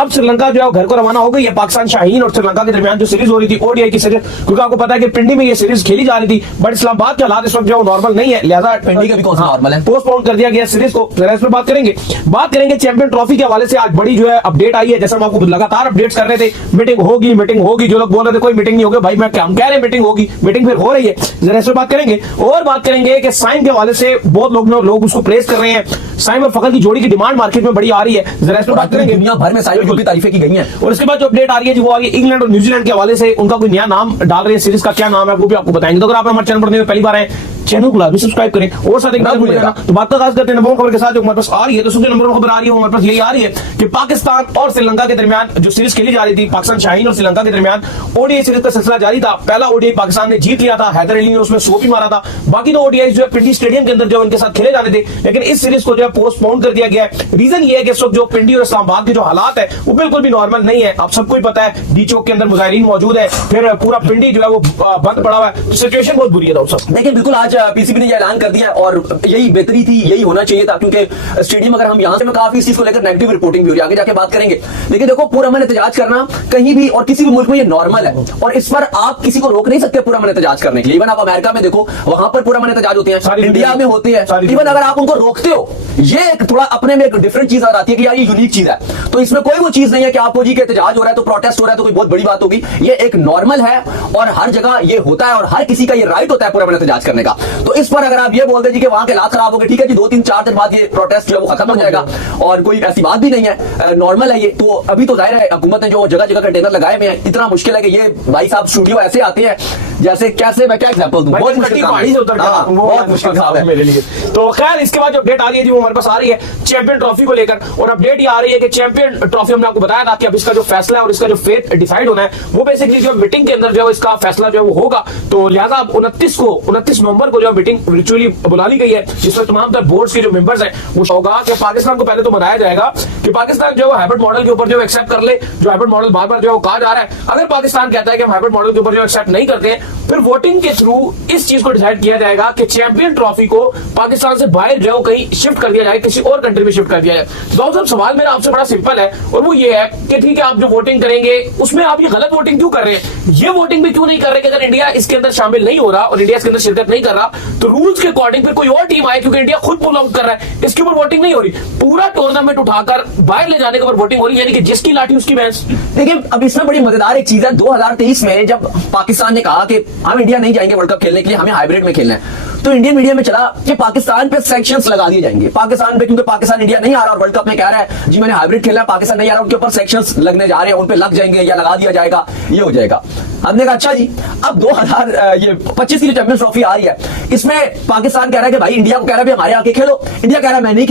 अब श्रीलंका जो है घर को रवाना हो गई है। पाकिस्तान शाहीन और श्रीलंका के दरमियान जो सीरीज हो रही थी ओडीआई की सीरीज, क्योंकि आपको पता है कि पिंडी में ये सीरीज खेली जा रही थी, बट इस्लामाबाद के हालात इस वक्त जो नॉर्मल नहीं है, लिहाजा पिंडी का भी कौन सा नॉर्मल है, पोस्टपोन कर दिया गया सीरीज को। इस पर बात करेंगे चैंपियन ट्रॉफी के हवाले से। आज बड़ी जो है अपडेट आई है, जैसा हम आपको लगातार अपडेट्स कर रहे थे, मीटिंग होगी। जो लोग बोल रहे थे कोई मीटिंग नहीं होगी, भाई मैं हम कह रहे हैं मीटिंग होगी, मीटिंग फिर हो रही है। जरा इस पर बात करेंगे और बात करेंगे कि साइम के हवाले से बहुत लोग उसको प्रेस कर रहे हैं। साइम और फखर की जोड़ी की डिमांड मार्केट में बड़ी आ रही है, जरा इस पर बात करेंगे। दुनिया भर में साइम की तारीफें की गई हैं। और इसके बाद जो अपडेट आ रही है जी वो आ रही है इंग्लैंड और न्यूजीलैंड के हवाले से। उनका कोई नया नाम डाल रही है, सीरीज का क्या नाम है वो भी आपको बताएंगे। तो अगर आप हमारे चैनल पर पहली बार आए, चैनल को सब्सक्राइब करें और साथ एक बात भूलिएगा। तो बात का आगाज करते हैं नंबर खबर के साथ जो हमारे पास आ रही है। तो सबसे नंबर खबर आ रही है हमारे पास यही आ रही है कि पाकिस्तान और श्रीलंका के दरमियान जो सीरीज खेली जा रही थी, पाकिस्तान शाहीन और श्रीलंका के दरमियान ओडीआई सीरीज का सिलसिला जारी था। पहला ओडीआई पाकिस्तान ने जीत लिया था, हैदर अली ने उसमें 100 भी मारा था। बाकी दो ओडीआई जो है पिंडी स्टेडियम के अंदर जो उनके साथ खेले जाने थे, लेकिन इस सीरीज को जो है पोस्टपोन कर दिया गया है। रीजन ये है कि इस वक्त जो पिंडी और इस्लामाबाद के जो हालात है वो बिल्कुल भी नॉर्मल नहीं है। अब सबको ही पता है डी चौक के अंदर मुजाहिरीन मौजूद है, फिर पूरा पिंडी जो है वो बंद पड़ा हुआ है, तो सिचुएशन बहुत बुरी है। लेकिन बिल्कुल आज पीसीबी ने यह ऐलान कर दिया और यही बेहतरी थी, यही होना चाहिए था, क्योंकि स्टेडियम अगर हम यहां से काफी इस चीज को लेकर नेगेटिव रिपोर्टिंग भी हो रही है, आगे जाके बात करेंगे। लेकिन देखो पूरा मन एहतजाज करना कहीं भी और किसी भी मुल्क में ये नॉर्मल है और इस पर आप किसी को रोक नहीं सकते पूरा मन एहतजाज करने के लिए। इवन आप अमेरिका में देखो, वहां पर पूरा मन एहतजाज होते हैं, इंडिया में होते हैं। इवन अगर आप उनको रोकते हो, ये एक थोड़ा अपने में एक डिफरेंट चीज आ जाती है कि यार ये यूनिक चीज है। तो इसमें कोई वो चीज नहीं है कि आपको जी के एहतजाज हो रहा है तो प्रोटेस्ट हो रहा है तो कोई बहुत बड़ी बात होगी। ये एक नॉर्मल है और हर जगह ये होता है और हर किसी का ये राइट होता है पूरा मन एहतजाज करने का। तो इस पर अगर आप ये बोल दें जी कि वहां के हालात खराब हो गए, ठीक है जी, 2-3-4 दिन बाद ये प्रोटेस्ट जो है वो खत्म हो जाएगा और कोई ऐसी बात भी नहीं है, नॉर्मल है ये। तो अभी तो जाहिर है हुकूमत ने जो जगह जगह कंटेनर लगाए हुए हैं, इतना मुश्किल है कि ये भाई साहब स्टूडियो ऐसे आते हैं जैसे कैसे, मैं क्या एग्जांपल दूं, बहुत मुश्किल काम है मेरे लिए। तो खैर इसके बाद जो अपडेट आ रही है जी वो हमारे पास आ रही है चैंपियन ट्रॉफी को लेकर। और अपडेट ये आ रही है कि चैंपियन ट्रॉफी हमने आपको बताया था कि अब इसका जो फैसला है और इसका जो फेट डिसाइड होना है वो बेसिकली जो मीटिंग के अंदर जो है इसका फैसला जो है वो होगा। तो लिहाजा अब 29 नवंबर को जो मीटिंग वर्चुअली बुला ली गई है, जिसमें तमाम तर बोर्ड्स के जो मेंबर्स हैं वो होगा कि पाकिस्तान को पहले तो बताया जाएगा कि पाकिस्तान जो है हाइब्रिड मॉडल के ऊपर जो एक्सेप्ट कर ले। जो हाइब्रिड मॉडल बार बार जो कहा जा रहा है, अगर पाकिस्तान कहता है कि हम हाइब्रिड मॉडल के ऊपर जो एक्सेप्ट नहीं करते हैं, फिर वोटिंग के थ्रू इस चीज को डिसाइड किया जाएगा कि चैंपियन ट्रॉफी को पाकिस्तान से बाहर जो कहीं शिफ्ट कर दिया जाए, किसी और कंट्री में शिफ्ट कर दिया जाए। तो साहब सवाल मेरा आपसे बड़ा सिंपल है और वो ये है कि ठीक है आप जो वोटिंग करेंगे उसमें आप ये गलत वोटिंग क्यों कर रहे हैं? ये वोटिंग भी क्यों नहीं कर रहे कि अगर इंडिया इसके अंदर शामिल नहीं हो रहा और इंडिया इसके अंदर शिरकत नहीं कर रहा तो रूल्स के अकॉर्डिंग फिर कोई और टीम आए, क्योंकि इंडिया खुद पुल आउट कर रहा है, इसके ऊपर वोटिंग नहीं हो रही। पूरा टूर्नामेंट उठाकर बाहर ले जाने के ऊपर वोटिंग हो रही है, यानी कि जिसकी लाठी उसकी भैंस। देखिए अब इसमें बड़ी मजेदार एक चीज है, 2023 में जब पाकिस्तान ने कहा कि हम इंडिया नहीं जाएंगे वर्ल्ड कप खेलने के लिए, हमें हाइब्रिड में खेलना है, तो इंडियन मीडिया में चला कि पाकिस्तान पे सैंक्शंस लगा दिए जाएंगे। पाकिस्तान पे, क्योंकि पाकिस्तान इंडिया नहीं आ रहा और वर्ल्ड कप में कह रहा है जी मैंने हाइब्रिड खेलना है, पाकिस्तान नहीं आ रहा, उनके ऊपर सैंक्शंस लगने जा रहे हैं, उन पे लग जाएंगे या लगा दिया जाएगा, ये हो जाएगा। हमने कहा अच्छा जी, अब 2025 की जो चैंपियंस ट्रॉफी आ रही है इसमें पाकिस्तान कह रहा है कि भाई इंडिया को कह रहा है भाई हमारे आके खेलो, इंडिया कह रहा है मैं नहीं,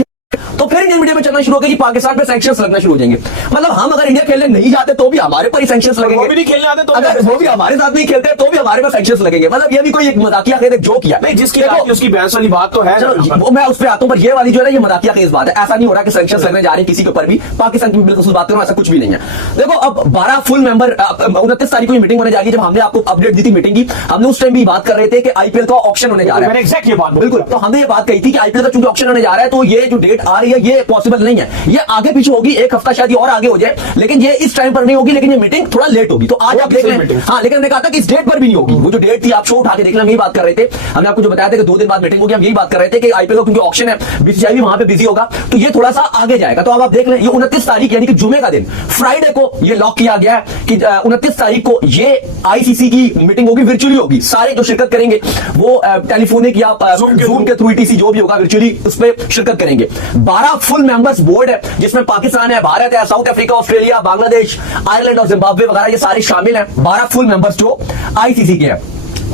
तो फिर इंडियन मीडिया में चलना शुरू हो गया कि पाकिस्तान पे सैंक्शंस लगना शुरू हो जाएंगे। मतलब हम अगर इंडिया खेलने नहीं जाते तो भी हमारे पर ही सैंक्शंस लगेंगे, वो भी नहीं खेलने आते तो अगर वो भी हमारे साथ नहीं खेलते तो भी हमारे पर सैंक्शंस लगेंगे। मतलब ये भी कोई एक मजाकिया खेल, एक जोक किया नहीं, जिसकी उसकी बहस वाली बात तो है। वो मैं उस पर आता हूं, पर ये वाली जो है ये मजाकिया खेल बात है। ऐसा नहीं हो रहा कि सैंक्शंस लगने जा रहे हैं किसी के ऊपर भी, पाकिस्तान की बिल्कुल बात करूं, ऐसा कुछ भी नहीं है। देखो अब 12 फुल मेंबर 29 तारीख को मीटिंग होने जा रही है। जब हमने आपको अपडेट दी थी मीटिंग की, हमने उस टाइम भी बात कर रहे थे कि आईपीएल का ऑप्शन होने जा रहा है, एग्जैक्ट ये बात बिल्कुल। तो हमने ये बात कही थी कि आईपीएल का चूंकि ऑप्शन होने जा रहा है तो ये जो डेट आ रही है ये पॉसिबल नहीं है, ये आगे पीछे होगी, एक हफ्ता शायद और आगे हो जाए, लेकिन ये इस टाइम पर नहीं होगी, लेकिन ये मीटिंग थोड़ा लेट होगी। तो आज आप देख लें, हाँ, लेकिन हमने कहा था कि इस डेट पर भी नहीं होगी। वो जो डेट थी आप शो उठा के देख लें, हम यही बात कर रहे थे। हमने आपको जो बताया था कि 2 दिन बाद मीटिंग होगी, हम यही बात कर रहे थे कि आईपीएल का क्योंकि ऑप्शन है, बीसीसीआई भी वहां पे बिजी होगा, तो ये थोड़ा सा आगे जाएगा। तो अब आप देख लें, ये 29 तारीख यानी कि जुमे का दिन, फ्राइडे को ये लॉक किया गया है कि 29 तारीख को ये आईसीसी की मीटिंग होगी, वर्चुअली होगी। सारे जो शिरकत करेंगे वो टेलीफोनिक या जूम के थ्रू ईटीसी जो भी होगा वर्चुअली उस पर शिरकत करेंगे। 12 फुल मेंबर्स बोर्ड है, जिसमें पाकिस्तान है, भारत है, south Africa, Australia, Bangladesh, Ireland और जिम्बाब्वे वगैरह ये सारे शामिल हैं। 12 फुल मेंबर्स जो आईसीसी के हैं,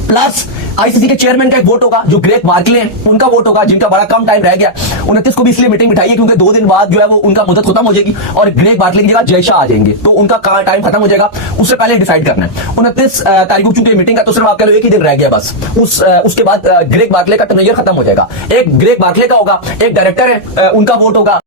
प्लस आईसीसी के चेयरमैन का एक वोट होगा जो ग्रेग बार्कले हैं, उनका वोट होगा, जिनका बड़ा कम टाइम रह गया। 29 को भी इसलिए मीटिंग बिठाई है क्योंकि 2 दिन बाद जो है वो उनका मुद्दत खत्म हो जाएगी और ग्रेग बार्कले की जगह जय शाह आ जाएंगे, तो उनका टाइम खत्म हो जाएगा। उससे पहले डिसाइड करना है 29 तारीख को, चूंकि मीटिंग है तो सिर्फ आप कह लो एक ही दिन रह गया बस। उसके बाद ग्रेग बार्कले का टर्नोवर खत्म हो जाएगा। एक ग्रेग बार्कले का होगा, एक डायरेक्टर है, उनका वोट होगा।